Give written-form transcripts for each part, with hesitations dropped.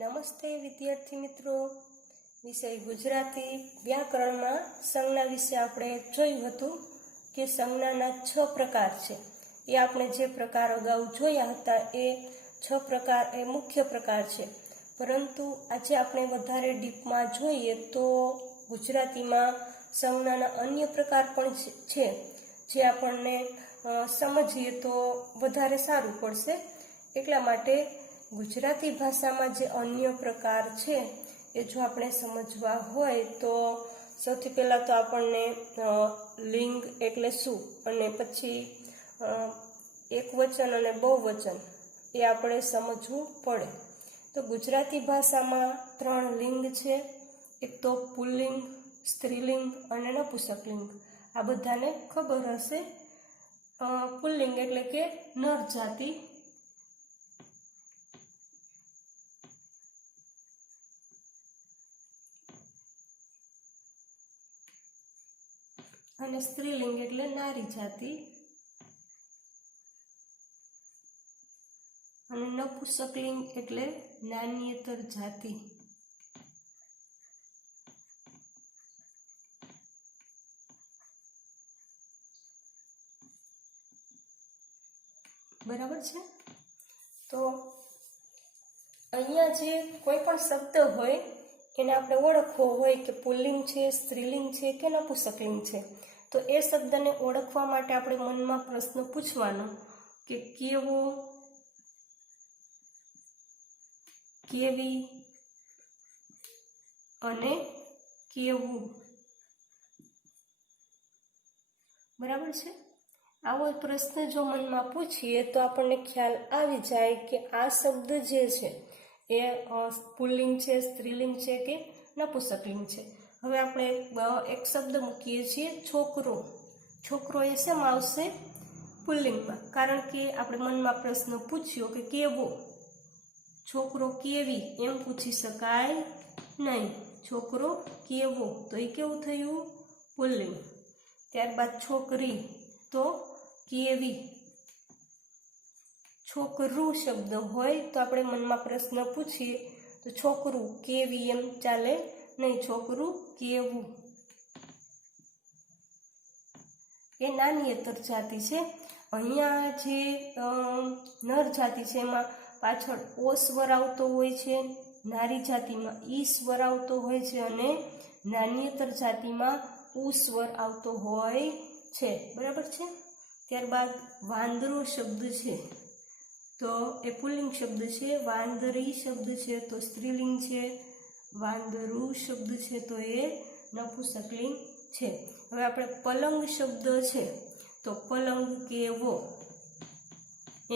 નમસ્તે વિદ્યાર્થી મિત્રો, વિષય ગુજરાતી વ્યાકરણમાં સંજ્ઞા વિશે આપણે જોયું હતું કે સંજ્ઞાના 6 પ્રકાર છે. એ આપણે જે પ્રકાર અગાઉ જોયા હતા એ 6 પ્રકાર એ મુખ્ય પ્રકાર છે. પરંતુ આજે આપણે વધારે ડીપમાં જોઈએ તો ગુજરાતીમાં સંજ્ઞાના અન્ય પ્રકાર પણ છે જે આપણને સમજીએ તો વધારે સારું પડશે. એટલા માટે ગુજરાતી ભાષામાં જે અન્ય પ્રકાર છે એ જો આપણે સમજવા હોય તો સૌથી પહેલાં તો આપણને લિંગ એટલે શું અને પછી એકવચન અને બહુવચન એ આપણે સમજવું પડે. તો ગુજરાતી ભાષામાં 3 લિંગ છે. એક તો પુલ્લિંગ, સ્ત્રીલિંગ અને નપુંસકલિંગ. આ બધાને ખબર હશે. પુલ્લિંગ એટલે કે નર જાતિ, અને સ્ત્રીલિંગ એટલે નારી જાતિ, અને નપુંસકલિંગ એટલે નાન્યેતર જાતિ. બરાબર છે. તો અહીંયા જે કોઈ પણ શબ્દ હોય એને આપણે ઓળખવો હોય કે પુલ્લિંગ છે, સ્ત્રીલિંગ છે કે નપુંસકલિંગ છે, તો એ શબ્દને ઓળખવા માટે આપણે મનમાં પ્રશ્ન પૂછવાનો કે કેવો, કેવી અને કેવું. બરાબર છે. આવો પ્રશ્ન જો મનમાં પૂછીએ તો આપણને ખ્યાલ આવી જાય કે આ શબ્દ જે છે એ પુલ્લિંગ છે, સ્ત્રીલિંગ છે કે નપુંસકલિંગ છે. હવે આપણે એક શબ્દ મૂકીએ છીએ છોકરો. છોકરો એ શેમાં આવશે? પુલ્લિંગમાં. કારણ કે આપણે મનમાં પ્રશ્ન પૂછ્યો કે કેવો. છોકરો કેવી એમ પૂછી શકાય નહીં. છોકરો કેવો તો એ કેવું થયું? પુલ્લિંગ. ત્યારબાદ છોકરી તો કેવી. છોકરું શબ્દ હોય તો આપણે મનમાં પ્રશ્ન પૂછીએ તો છોકરું કેવી એમ ચાલે નહીં. છોકરું કેવું. એ નાન્યેતર જાતિ છે. અહીંયા જે નર જાતિ છે એમાં પાછળ ઓ સ્વર આવતો હોય છે, નારી જાતિમાં ઈ સ્વર આવતો હોય છે અને નાન્યેતર જાતિમાં ઉ સ્વર આવતો હોય છે. બરાબર છે. ત્યારબાદ વાંદરો શબ્દ છે તો એ પુલ્લિંગ શબ્દ છે. વાંદરી શબ્દ છે તો સ્ત્રીલિંગ છે. વાંદરું શબ્દ છે તો એ નપુંસકલિંગ છે. હવે આપણે પલંગ શબ્દ છે તો પલંગ કેવો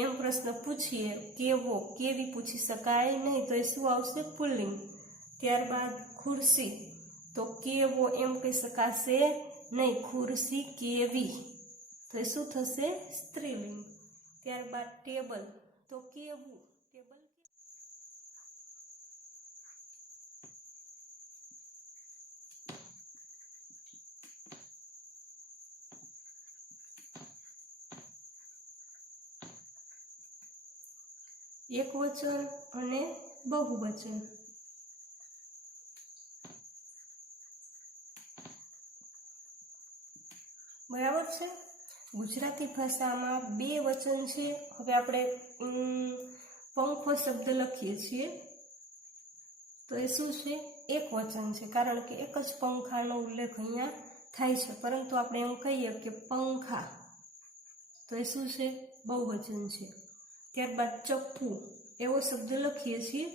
એમ પ્રશ્ન પૂછીએ, કેવો કેવી પૂછી શકાય નહીં તો એ શું આવશે? પુલ્લિંગ. ત્યારબાદ ખુરશી તો કેવો એમ કહી શકાશે નહીં. ખુરશી કેવી તો એ શું થશે? સ્ત્રીલિંગ. ત્યારબાદ ટેબલ તો કેવું. ટેબલ એકવચન અને બહુવચન. બરાબર છે. ગુજરાતી ભાષામાં 2 વચન છે. હવે આપણે પંખો શબ્દ લખીએ છીએ તો એ શું છે? એક વચન છે. કારણ કે એક જ પંખાનો ઉલ્લેખ અહીંયા થાય છે. પરંતુ આપણે એમ કહીએ કે પંખા તો એ શું છે? બહુવચન છે. ત્યારબાદ ચપ્પુ એવો શબ્દ લખીએ છીએ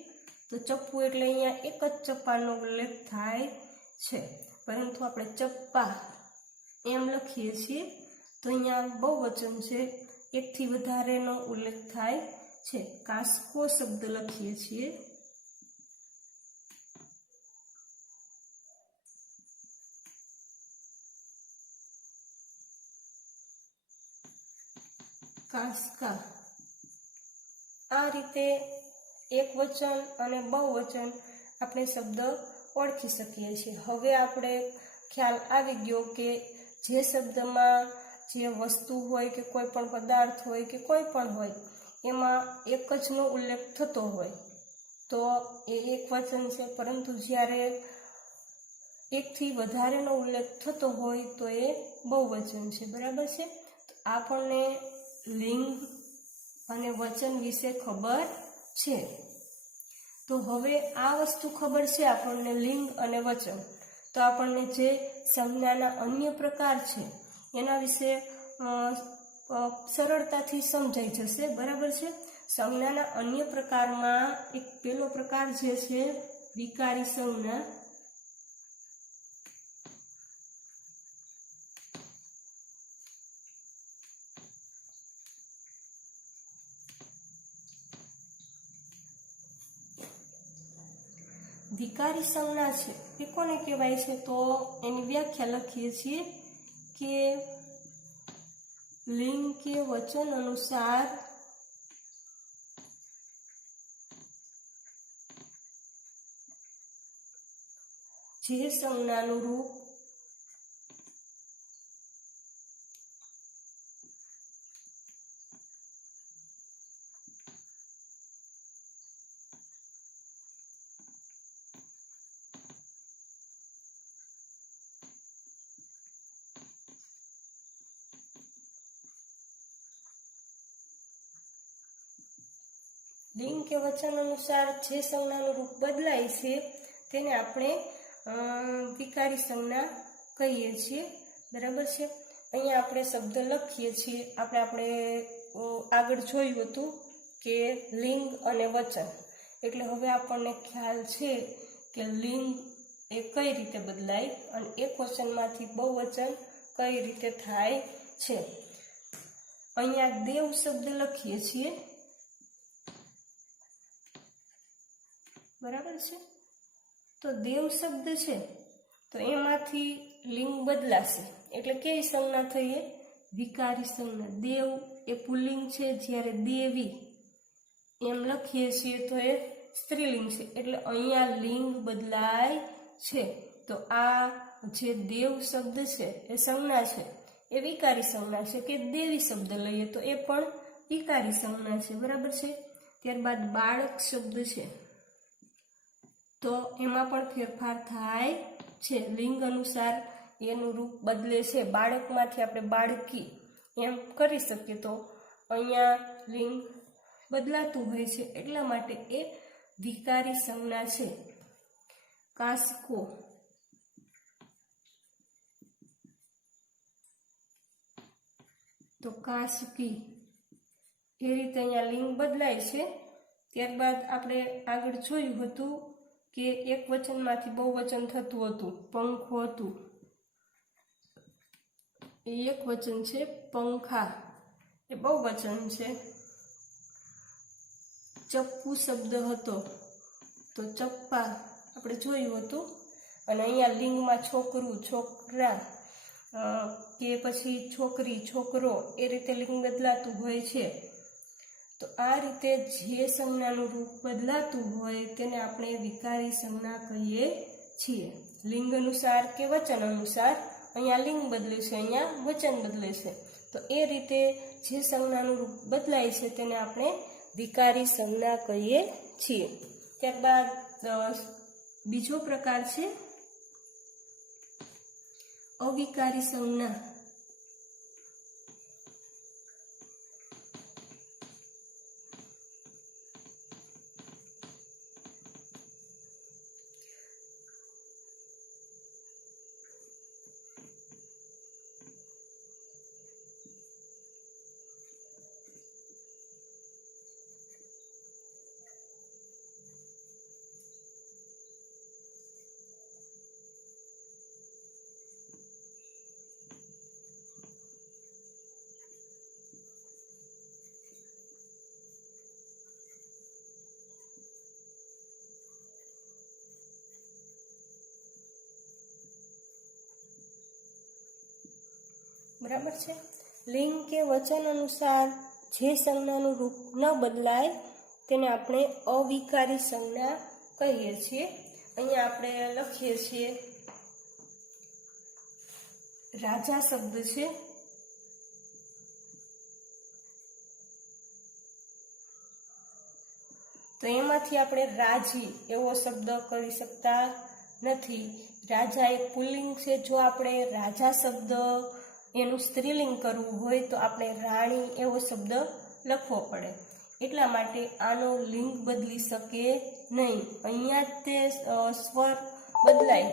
તો ચપ્પુ એટલે અહીંયા એક જ ચપ્પાનો ઉલ્લેખ થાય છે. પરંતુ આપણે ચપ્પા એમ લખીએ છીએ તો અહીંયા બહુવચન છે, એકથી વધારેનો ઉલ્લેખ થાય છે. કાસ્કો શબ્દ લખીએ છીએ કાસ્કા. આ રીતે એકવચન અને બહુવચન આપણે શબ્દ ઓળખી શકીએ છીએ. હવે આપણે ખ્યાલ આવી ગયો કે જે શબ્દમાં જે વસ્તુ હોય કે કોઈ પણ પદાર્થ હોય કે કોઈ પણ હોય એમાં એક જ નો ઉલ્લેખ થતો હોય તો એ એક વચન છે, પરંતુ જ્યારે એકથી વધારેનો ઉલ્લેખ થતો હોય તો એ બહુવચન છે, બરાબર છે। તો આપણને લિંગ અને વચન વિશે ખબર છે। તો હવે આ વસ્તુ ખબર છે આપણને લિંગ અને વચન, તો આપણને જે સંજ્ઞાના અન્ય પ્રકાર છે એના વિશે સરળતાથી સમજાઈ જશે, બરાબર છે। સંજ્ઞાના અન્ય પ્રકારમાં એક પહેલો પ્રકાર જે છે વિકારી સંજ્ઞા। વિકારી સંજ્ઞા છે એ કોને કહેવાય છે? તો એની વ્યાખ્યા લખીએ છીએ કે લિંગ કે વચન અનુસાર જે સંજ્ઞાનું રૂપ લિંગ કે વચન અનુસાર જે સંજ્ઞાનું રૂપ બદલાય છે તેને આપણે વિકારી સંજ્ઞા કહીએ છીએ, બરાબર છે। અહીંયા આપણે શબ્દ લખીએ છીએ, આપણે આગળ જોયું હતું કે લિંગ અને વચન, એટલે હવે આપણને ખ્યાલ છે કે લિંગ એ કઈ રીતે બદલાય અને એક વચનમાંથી બહુવચન કઈ રીતે થાય છે। અહીંયા દેવ શબ્દ લખીએ છીએ, બરાબર છે। તો દેવ શબ્દ છે તો એમાંથી લિંગ બદલાશે, એટલે કેવી સંજ્ઞા થઈ? વિકારી સંજ્ઞા। દેવ એ પુલ્લિંગ છે, જ્યારે દેવી એમ લખીએ છીએ તો એ સ્ત્રીલિંગ છે, એટલે અહીંયા લિંગ બદલાય છે। તો આ જે દેવ શબ્દ છે એ સંજ્ઞા છે, એ વિકારી સંજ્ઞા છે, કે દેવી શબ્દ લઈએ તો એ પણ વિકારી સંજ્ઞા છે, બરાબર છે। ત્યારબાદ બાળક શબ્દ છે તો એમાં પણ ફેરફાર થાય છે, લિંગ અનુસાર એનું રૂપ બદલે છે। બાળકમાંથી આપણે બાળકી એમ કરી શકીએ, તો અહીંયા લિંગ બદલાતું હોય છે, એટલા માટે એ વિકારી સંજ્ઞા છે। કાસકો, તો કાસકી, એ રીતે અહીંયા લિંગ બદલાય છે। ત્યારબાદ આપણે આગળ જોયું હતું કે એક વચનમાંથી બહુવચન થતું હતું, પંખો હતું, એ એક વચન છે। પંખા એ બહુવચન છે। ચપ્પુ શબ્દ હતો તો ચપ્પા આપણે જોયું હતું, અને અહીંયા લિંગમાં છોકરું, છોકરા કે પછી છોકરી, છોકરો, એ રીતે લિંગ બદલાતું હોય છે। તો આ રીતે જે સંજ્ઞાનું રૂપ બદલાતું હોય તેને આપણે વિકારી સંજ્ઞા કહીએ છીએ। લિંગ અનુસાર કે વચન અનુસાર, અહીંયા લિંગ બદલે છે, અહીંયા વચન બદલે છે, તો એ રીતે જે સંજ્ઞાનું રૂપ બદલાય છે તેને આપણે વિકારી સંજ્ઞા કહીએ છીએ। ત્યારબાદ બીજો પ્રકાર છે અવિકારી સંજ્ઞા। બરાબર છે। લિંગ કે વચન અનુસાર જે સંજ્ઞાનું રૂપ ન બદલાય તેને આપણે અવિકારી સંજ્ઞા કહીએ છીએ। અહીંયા આપણે લખીએ છીએ રાજા શબ્દ છે, તો એમાંથી આપણે રાજી એવો શબ્દ કરી શકતા નથી. રાજા એ પુલ્લિંગ છે. જો આપણે રાજા શબ્દ એનું સ્ત્રીલિંગ કરવું હોય તો આપણે રાણી એવો શબ્દ લખવો પડે. એટલા માટે આનો લિંગ બદલી શકે નહીં. અહીંયા જ તે સ્વર બદલાય.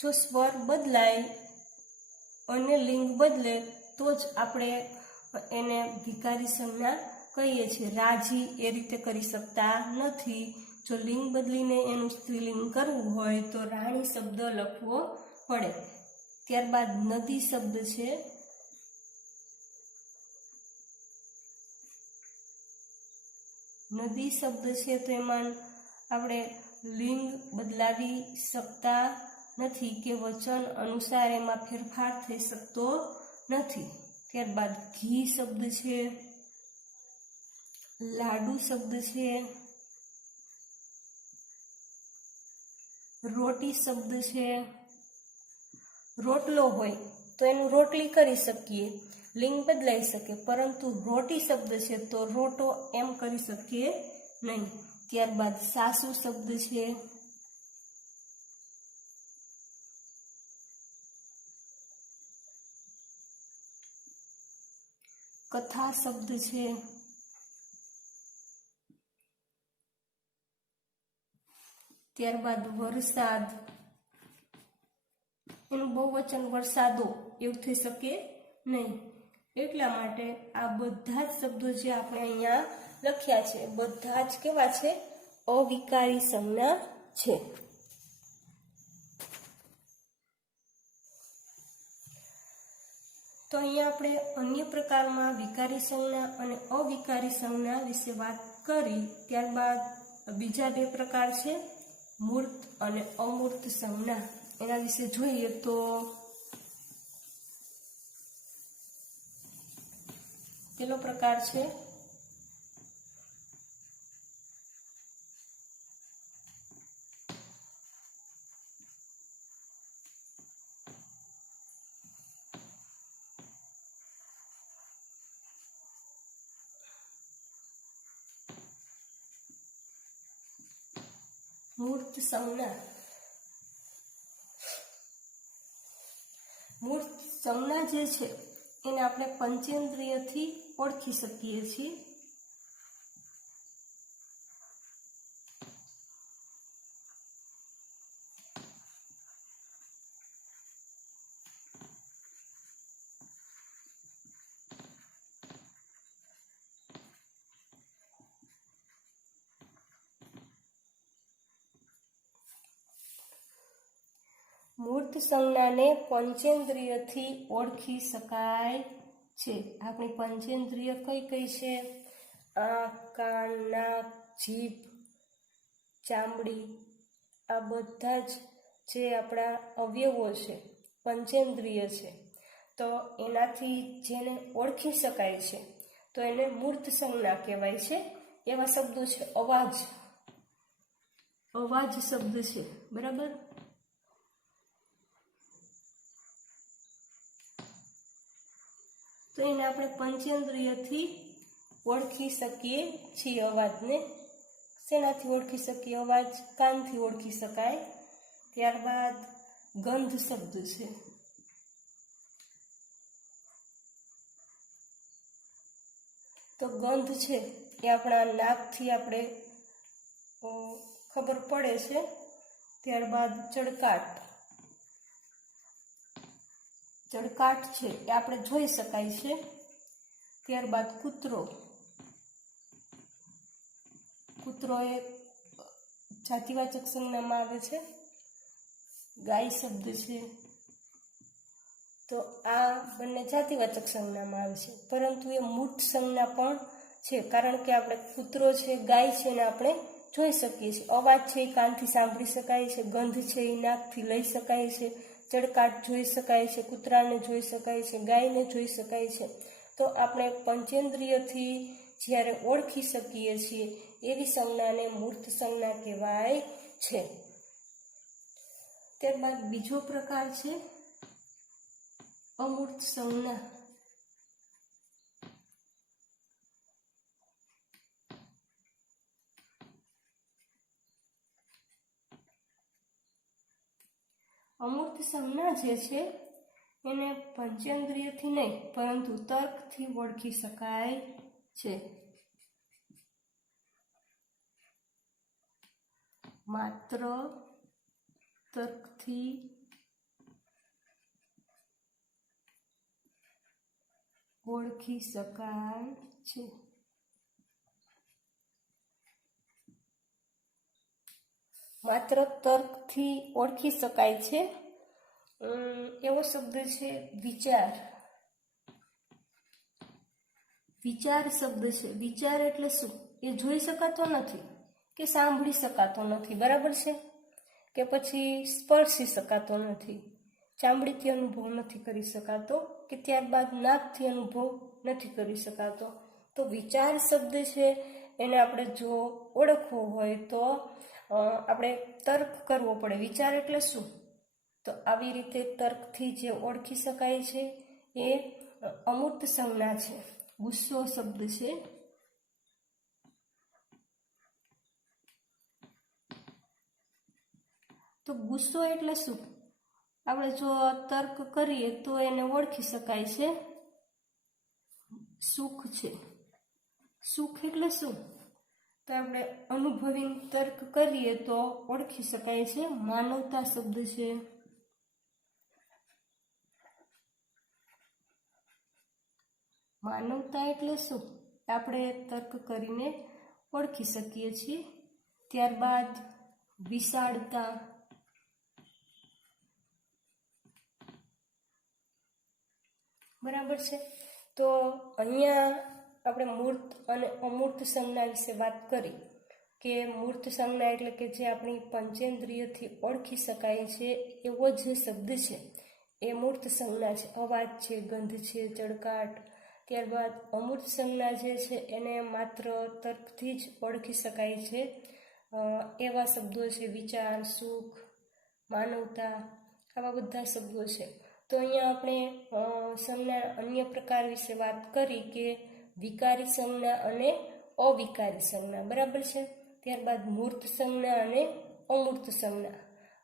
જો સ્વર બદલાય અને લિંગ બદલે તો જ આપણે એને વિકારી સંજ્ઞા કહીએ છીએ. રાજી એ રીતે કરી શકતા નથી. જો લિંગ બદલીને એનું સ્ત્રીલિંગ કરવું હોય તો રાણી શબ્દ લખવો પડે. ત્યારબાદ નદી શબ્દ છે. નદી શબ્દ છે તો એમાં આપણે લિંગ બદલાવી શકતા નથી કે વચન અનુસાર એમાં ફેરફાર થઈ શકતો નથી. ત્યારબાદ ઘી શબ્દ છે, લાડુ શબ્દ છે, રોટી શબ્દ છે. રોટલો હોય તો એનું રોટલી કરી શકીએ, લિંગ બદલાઈ શકે, પરંતુ રોટી શબ્દ છે તો રોટો એમ કરી શકીએ નહીં. ત્યારબાદ સાસુ શબ્દ છે, કથા શબ્દ છે, ત્યારબાદ વરસાદ, એનું બહુવચન વરસાદો એવું થઈ શકે નહીં. એટલા માટે આ બધા જ શબ્દો જે આપણે અહીંયા લખ્યા છે બધા જ કેવા છે? અવિકારી સંજ્ઞા છે. તો અહીંયા આપણે અન્ય પ્રકારમાં વિકારી સંજ્ઞા અને અવિકારી સંજ્ઞા વિશે વાત કરી. ત્યારબાદ બીજા બે પ્રકાર છે, મૂર્ત અને અમૂર્ત સંજ્ઞા. એના વિશે જોઈએ તો પેલો પ્રકાર છે મૂર્ત સંજ્ઞા. મૂર્ત સંજ્ઞા જે છે એને આપણે પંચેન્દ્રિયથી ઓળખી શકીએ છીએ. મૂર્ત સંજ્ઞાને પંચેન્દ્રિયથી ઓળખી શકાય છે. આપણી પંચેન્દ્રિય કઈ કઈ છે? આંખ, કાન, નાક, જીભ, ચામડી, આ બધા જ જે આપણા અવયવો છે પંચેન્દ્રિય છે. તો એનાથી જેને ઓળખી શકાય છે તો એને મૂર્ત સંજ્ઞા કહેવાય છે. એવા શબ્દો છે અવાજ, અવાજ શબ્દ છે, બરાબર. તો એને આપણે પંચેન્દ્રિયથી ઓળખી શકીએ છીએ. અવાજને શેનાથી ઓળખી શકીએ? અવાજ કાનથી ઓળખી શકાય. ત્યારબાદ ગંધ શબ્દ છે. તો ગંધ છે એ આપણા નાકથી આપણે ખબર પડે છે. ત્યારબાદ ચળકાટ, ચળકાટ છે એ આપણે જોઈ શકાય છે. ત્યારબાદ કૂતરો, કૂતરો એ જાતિવાચક સંજ્ઞામાં આવે છે. ગાય શબ્દ છે તો આ બંને જાતિવાચક સંજ્ઞામાં આવે છે, પરંતુ એ મૂર્ત સંજ્ઞા પણ છે, કારણ કે આપણે કૂતરો છે, ગાય છે ને આપણે જોઈ શકીએ છીએ. અવાજ છે એ કાનથી સાંભળી શકાય છે, ગંધ છે એ નાકથી લઈ શકાય છે, ચળકાટ જોઈ શકાય છે, કૂતરાને જોઈ શકાય છે, ગાયને જોઈ શકાય છે. તો આપણે પંચેન્દ્રિયથી જ્યારે ઓળખી શકીએ છીએ એવી સંજ્ઞાને મૂર્ત સંજ્ઞા કહેવાય છે. ત્યારબાદ બીજો પ્રકાર છે અમૂર્ત સંજ્ઞા. અમૂર્ત સંજ્ઞા જે છે એને પંચેન્દ્રિયથી નહીં પરંતુ તર્કથી ઓળખી શકાય છે. માત્ર તર્કથી ઓળખી શકાય છે. માત્ર તર્કથી ઓળખી શકાય છે એવો શબ્દ છે વિચાર. વિચાર શબ્દ છે. વિચાર એટલે શું? એ જોઈ શકાતો નથી કે સાંભળી શકાતો નથી, બરાબર છે? કે પછી સ્પર્શી શકાતો નથી, ચામડીથી અનુભવ નથી કરી શકાતો, કે ત્યારબાદ નાકથી અનુભવ નથી કરી શકાતો. તો વિચાર શબ્દ છે એને આપણે જો ઓળખવો હોય તો આપણે તર્ક કરવો પડે. વિચાર એટલે શું? તો આવી રીતે તર્કથી જે ઓળખી શકાય છે એ અમૂર્ત સંજ્ઞા છે. ગુસ્સો શબ્દ છે. તો ગુસ્સો એટલે શું? આપણે જો તર્ક કરીએ તો એને ઓળખી શકાય છે. સુખ છે. સુખ એટલે શું? તો આપણે અનુભવી તર્ક કરીએ તો ઓળખી શકાય છે. માનવતા શબ્દ છે. માનવતા એટલે શું? આપણે તર્ક કરીને ઓળખી શકીએ છીએ. ત્યારબાદ વિશાળતા. બરાબર છે? તો અહીંયા આપણે મૂર્ત અને અમૂર્ત સંજ્ઞા વિશે વાત કરી કે મૂર્ત સંજ્ઞા એટલે કે જે આપણી પંચેન્દ્રિયથી ઓળખી શકાય છે એવો જે શબ્દ છે એ મૂર્ત સંજ્ઞા છે. અવાજ છે, ગંધ છે, ચળકાટ. ત્યારબાદ અમૂર્ત સંજ્ઞા જે છે એને માત્ર તર્કથી જ ઓળખી શકાય છે એવા શબ્દો છે વિચાર, સુખ, માનવતા, આવા બધા શબ્દો છે. તો અહીંયા આપણે સંજ્ઞા અન્ય પ્રકાર વિશે વાત કરી કે વિકારી સંજ્ઞા અને અવિકારી સંજ્ઞા, બરાબર છે? ત્યારબાદ મૂર્ત સંજ્ઞા અને અમૂર્ત સંજ્ઞા.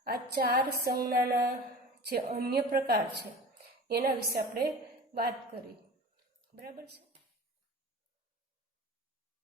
આ ચાર સંજ્ઞાના જે અન્ય પ્રકાર છે એના વિશે આપણે વાત કરી, બરાબર છે?